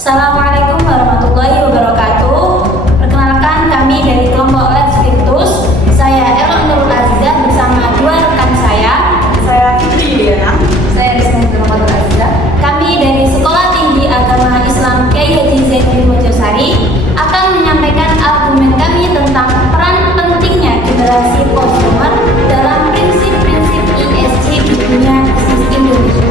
Assalamualaikum warahmatullahi wabarakatuh. Perkenalkan, kami dari kelompok Let's Virtus. Saya Ella Nurul Azizah bersama dua rekan saya. Saya Fitri Diana. Saya Rizky Nurul Azizah. Kami dari Sekolah Tinggi Agama Islam Kiai Haji Zainudin Mojosari akan menyampaikan argumen kami tentang peran pentingnya generasi consumer dalam prinsip-prinsip ESG di dunia bisnis Indonesia.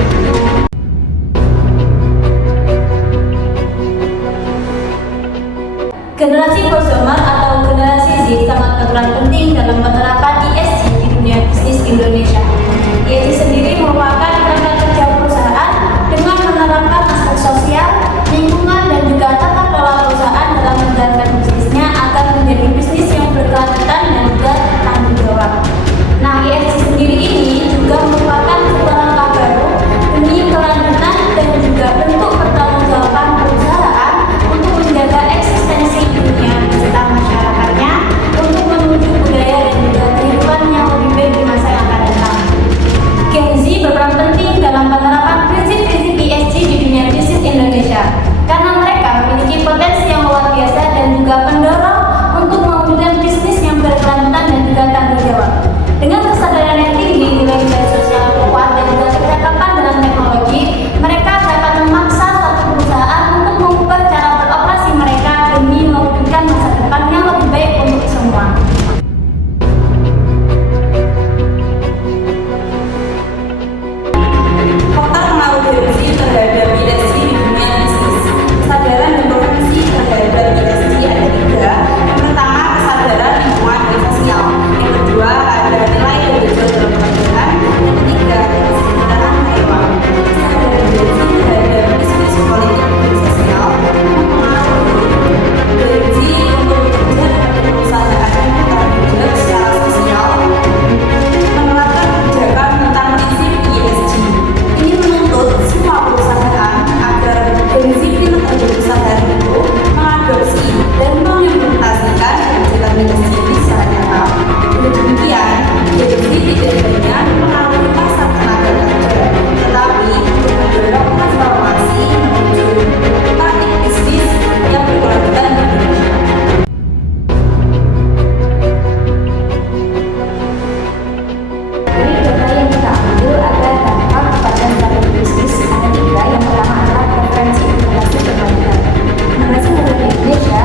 Generasi consumer atau generasi Z sangat berperan penting dalam penerapan ESG di dunia bisnis Indonesia. ESG sendiri merupakan kerangka kerja perusahaan dengan menerapkan aspek sosial, lingkungan, dan juga tata kelola perusahaan dalam menjalankan bisnisnya agar menjadi bisnis yang berkelanjutan dan juga tanggung jawab. Nah, ESG sendiri ini juga merupakan sebuah langkah baru demi kelanjutan dan juga bentuk pertanggungjawaban perusahaan untuk menjaga eksistensi dunia serta masyarakatnya untuk menuju budaya dan juga kehidupan yang lebih baik di masa yang akan datang. Gen Z berperan penting dalam penerapan prinsip-prinsip ESG di dunia bisnis Indonesia karena mereka memiliki potensi yang luar biasa dan juga pendorong untuk mewujudkan bisnis yang berkelanjutan dan juga tanggung jawab. Dengan kesadaran yang tinggi, nilai-nilai sosial yang kuat dan juga kecakapan dalam teknologi, mereka dapat memaksa satu perusahaan untuk mengubah cara beroperasi mereka demi mewujudkan masa depan yang lebih baik untuk semua. Faktor pengaruh Gen Z terhadap ESG di dunia bisnis. Kesadaran dan preferensi terhadap ESG ada tiga. Yang pertama, kesadaran lingkungan dan sosial. Yang kedua, ada nilai dan tujuan dalam pekerjaan. Yang ketiga, kesadaran karyawan. Kesadaran Gen Z terhadap bisnis, politik, dan sosial mempengaruhi Gen Z untuk bekerja pada perusahaan yang bertanggung jawab secara sosial, menerapkan kebijakan tentang prinsip ESG. Ini menuntut semua perusahaan agar disiplin perusahaan itu mengadopsi dan mengimplementasikan kebijakan ESG secara nyata. Dengan demikian, Gen Z tidak hanya mengalami pasar tenaga kerja, tetapi mendorong transformasi menuju praktik bisnis yang berkelanjutan di Indonesia. Dari data yang kita ambil ada dampak pada strategi bisnis. Ada tiga. Yang pertama adalah preferensi generasi berkelanjutan. Generasi muda di Indonesia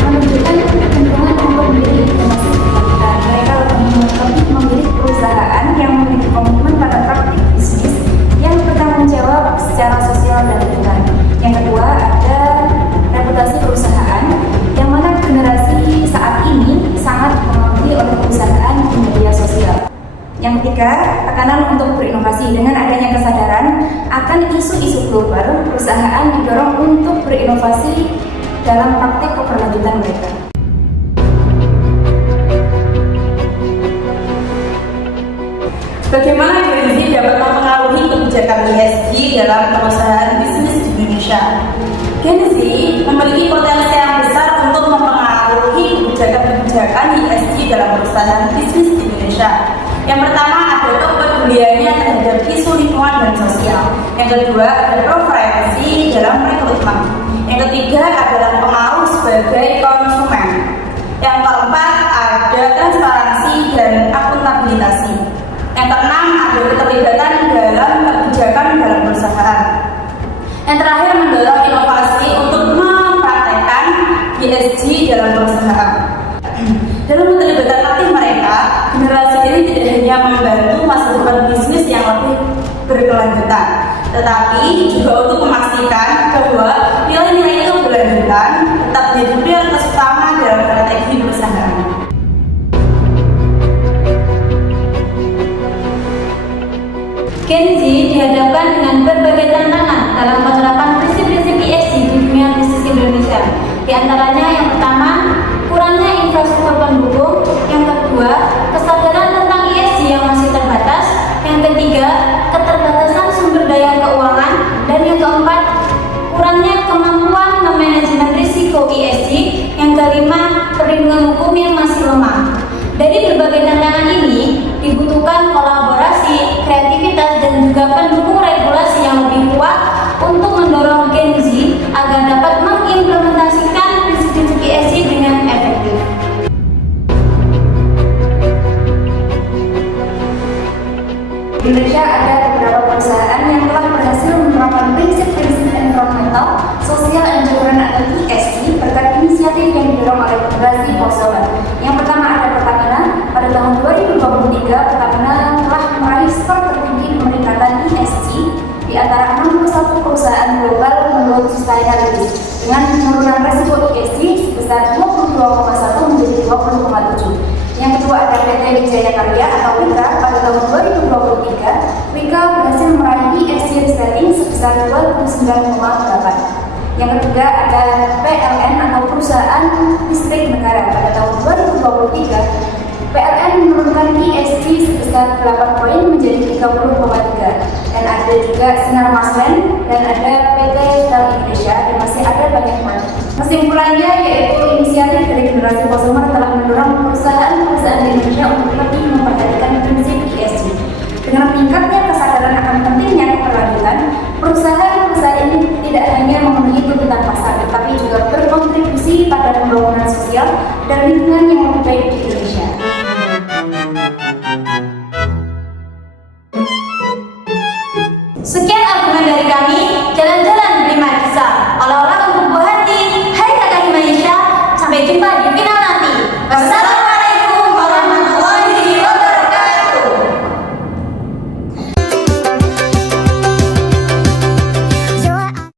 menunjukkan kecenderungan untuk memilih generasi berkelanjutan. Mereka lebih memilih perusahaan yang memiliki komitmen pada praktik bisnis yang bertanggung jawab secara sosial dan lingkungan. Yang kedua ada reputasi perusahaan, yang mana generasi saat ini sangat dipengaruhi oleh perusahaan di media sosial. Yang ketiga, tekanan untuk berinovasi. Dengan adanya kesadaran akan isu-isu global, perusahaan didorong untuk berinovasi dalam praktik keberlanjutan mereka. Bagaimana Gen Z dapat mempengaruhi kebijakan ESG dalam perusahaan bisnis di Indonesia? Gen Z memiliki potensi yang besar untuk mempengaruhi kebijakan ESG dalam perusahaan bisnis di Indonesia. Yang pertama adalah kepeduliannya terhadap isu lingkungan dan sosial. Yang kedua adalah preferensi dalam rekrutmen. Yang ketiga adalah pengaruh sebagai konsumen. Yang keempat ada transparansi dan akuntabilitas. Yang keenam ada keterlibatan dalam kebijakan dalam perusahaan. Yang terakhir mendorong inovasi untuk mempraktekkan ESG dalam perusahaan. Dalam keterlibatan aktif mereka, generasi ini tidak hanya membantu masa depan bisnis yang lebih berkelanjutan, tetapi juga untuk memastikan bahwa nilai-nilai itu berkelanjutan tetap menjadi prioritas utama dalam strategi perusahaan. Gen Z dihadapkan dengan berbagai tantangan dalam penerapan prinsip-prinsip ESG di dunia bisnis Indonesia. Di antaranya yang pertama, kurangnya infrastruktur pendukung. Yang kedua, kesadaran tentang ESG yang masih terbatas. Yang ketiga, keterbatasan sumber daya keuangan. Dan yang keempat, kurangnya kemampuan memanajemen risiko ESG. Yang kelima, perlindungan hukum yang masih lemah. Dari berbagai tantangan ini, dibutuhkan kolaborasi, kreativitas, dan juga pendukung regulasi yang lebih kuat untuk mendorong Gen Z agar Wijaya Karya atau WIKA pada tahun 2023, WIKA berhasil meraih ESG rating sebesar 29,8. Yang ketiga ada PLN atau Perusahaan Listrik Negara pada tahun 2023. PLN menurunkan ESG sebesar 8 poin menjadi 30,3. Dan ada juga Sinar Maslen dan ada